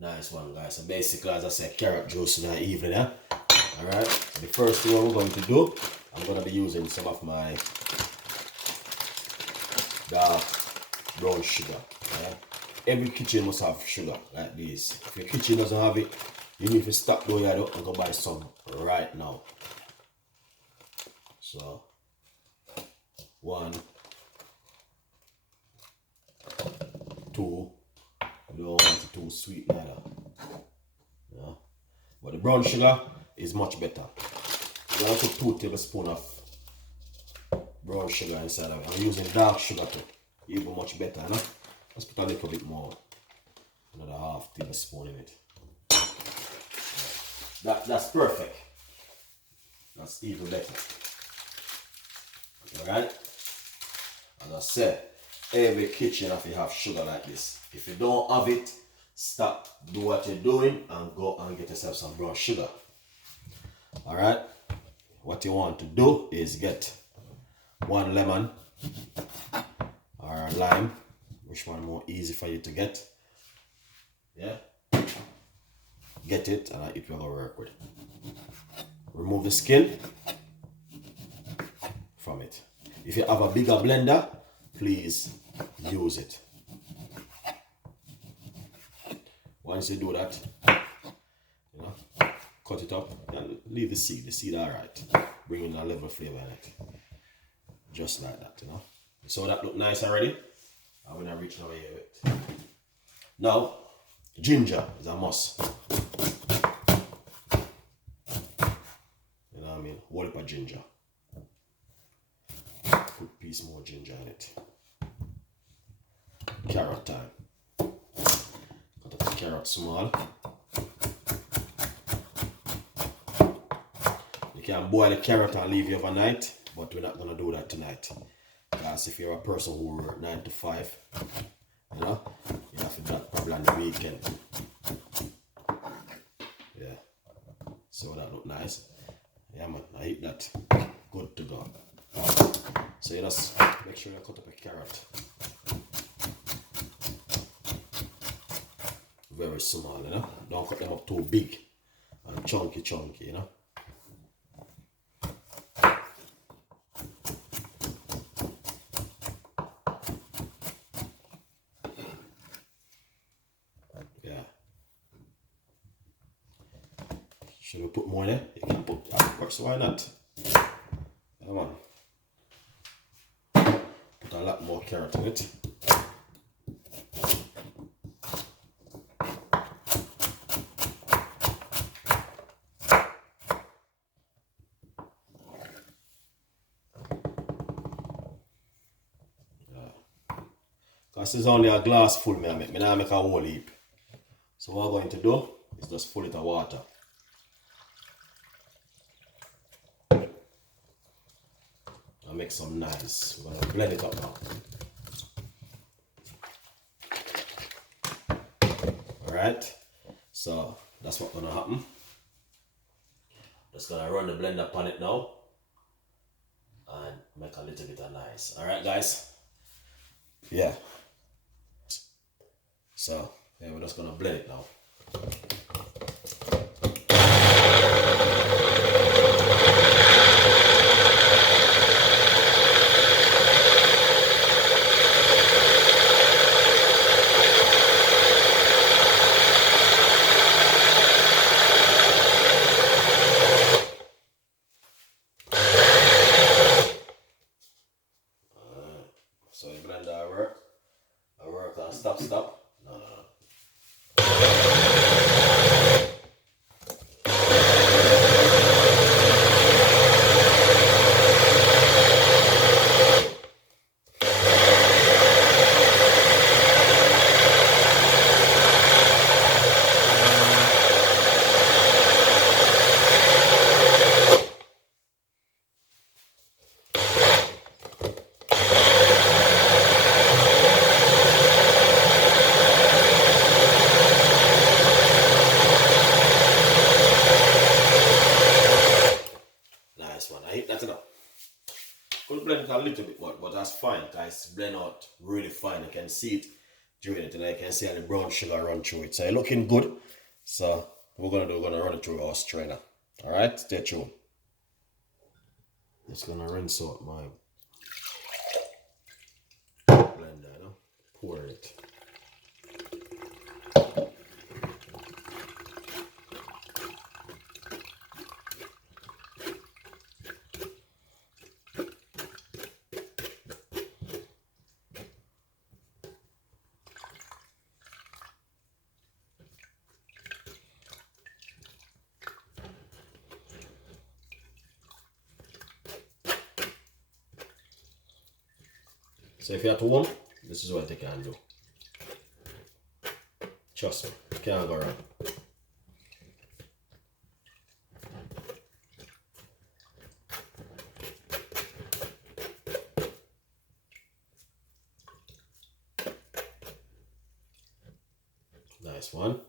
Nice one, guys. So basically, as I said, carrot juice in the evening, yeah? Alright, so the first thing we're going to do, I'm going to be using some of my dark brown sugar. Yeah? Every kitchen must have sugar like this. If your kitchen doesn't have it, you need to stop doing that and go buy some right now. So, 1, 2. You don't want it too sweet neither. Yeah. But the brown sugar is much better. You want to put 2 tablespoons of brown sugar inside of it. I'm using dark sugar too. Even much better, no? Let's put a little bit more. Another half tablespoon in it. That's perfect. That's even better. Alright? As I said, every kitchen have to have sugar like this. If you don't have it, stop, do what you're doing and go and get yourself some brown sugar. Alright? What you want to do is get 1 lemon or a lime, which one more easy for you to get. Yeah? Get it and it will go work with. Remove the skin from it. If you have a bigger blender, please use it. Once you do that, you know, cut it up and leave the seed. The seed alright. Bring in a level flavor in it. Just like that, you know. So that look nice already. I'm gonna reach over here with it. Now, ginger is a must. You know what I mean? Whole heap of ginger. Put a piece more ginger in it. Carrot time. Cut up the carrot small. You can boil the carrot and leave it overnight, but we're not gonna do that tonight. Because if you're a person who work 9 to 5, you know, you have to do that probably on the weekend. Yeah. So that look nice. Yeah man, I eat that. Good to go. So you just make sure you cut up a carrot. Very small, you know. Don't cut them up too big and chunky, you know. Yeah. Should we put more there? You can put, of course, why not? Come on. Put a lot more carrot in it. Because it's only a glass full, I make a whole heap. So what I'm going to do is just full it of water. And make some nice. We're going to blend it up now. Alright, so that's what's going to happen. Just going to run the blender upon it now. And make a little bit of nice. Alright guys. Yeah. So, yeah, we're just gonna blend it now. So you blend that work. I work and stop. No. Could blend it a little bit more, but that's fine, guys. Blend out really fine. You can see it doing it, and I can see how the brown sugar run through it. So it's looking good. So what we're gonna run it through our strainer. All right, stay tuned. Just gonna rinse out my blender, no? Pour it. So if you're at home, this is what you can do. Trust me, you can't go wrong. Nice one.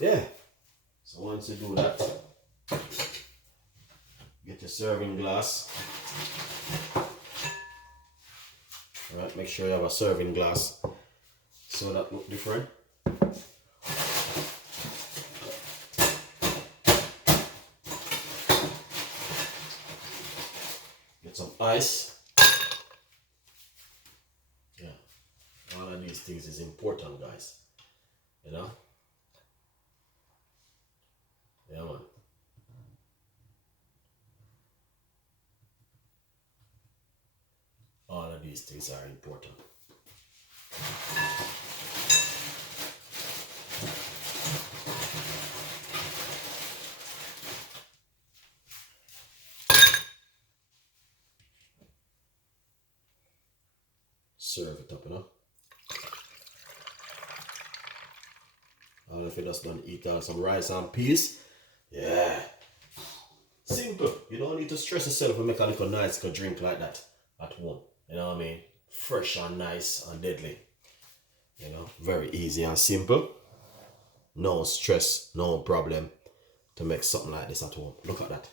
Yeah. So once you do that, get your serving glass. Alright, make sure you have a serving glass so that look different. Get some ice. Yeah, all of these things is important, guys. You know? Yeah, man. All of these things are important. Serve it up, you know. All if you just don't eat some rice and peas. Yeah. Simple. You don't need to stress yourself and make a little nice drink like that at home. You know what I mean? Fresh and nice and deadly. You know, very easy and simple. No stress, no problem to make something like this at home. Look at that.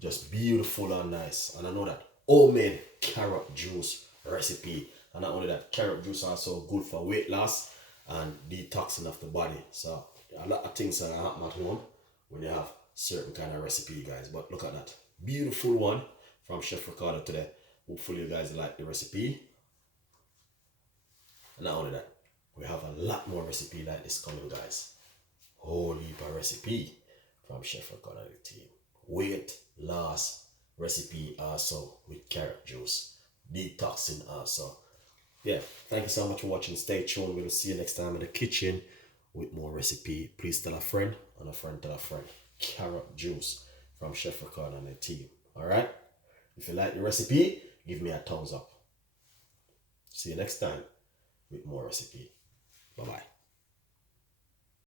Just beautiful and nice. And I know that homemade carrot juice recipe. And not only that, carrot juice also good for weight loss and detoxing of the body. So a lot of things that happen at home when you have certain kind of recipe, guys. But look at that. Beautiful one from Chef Ricardo today. Hopefully you guys like the recipe. And not only that, we have a lot more recipe like this coming, guys. Whole heap of recipe from Chef Ricardo and the team. Weight loss recipe also with carrot juice. Detoxing also. Yeah, thank you so much for watching. Stay tuned. We will see you next time in the kitchen with more recipe. Please tell a friend and a friend tell a friend. Carrot juice from Chef Ricardo and the team. Alright? If you like the recipe, give me a thumbs up. See you next time with more recipe. Bye-bye.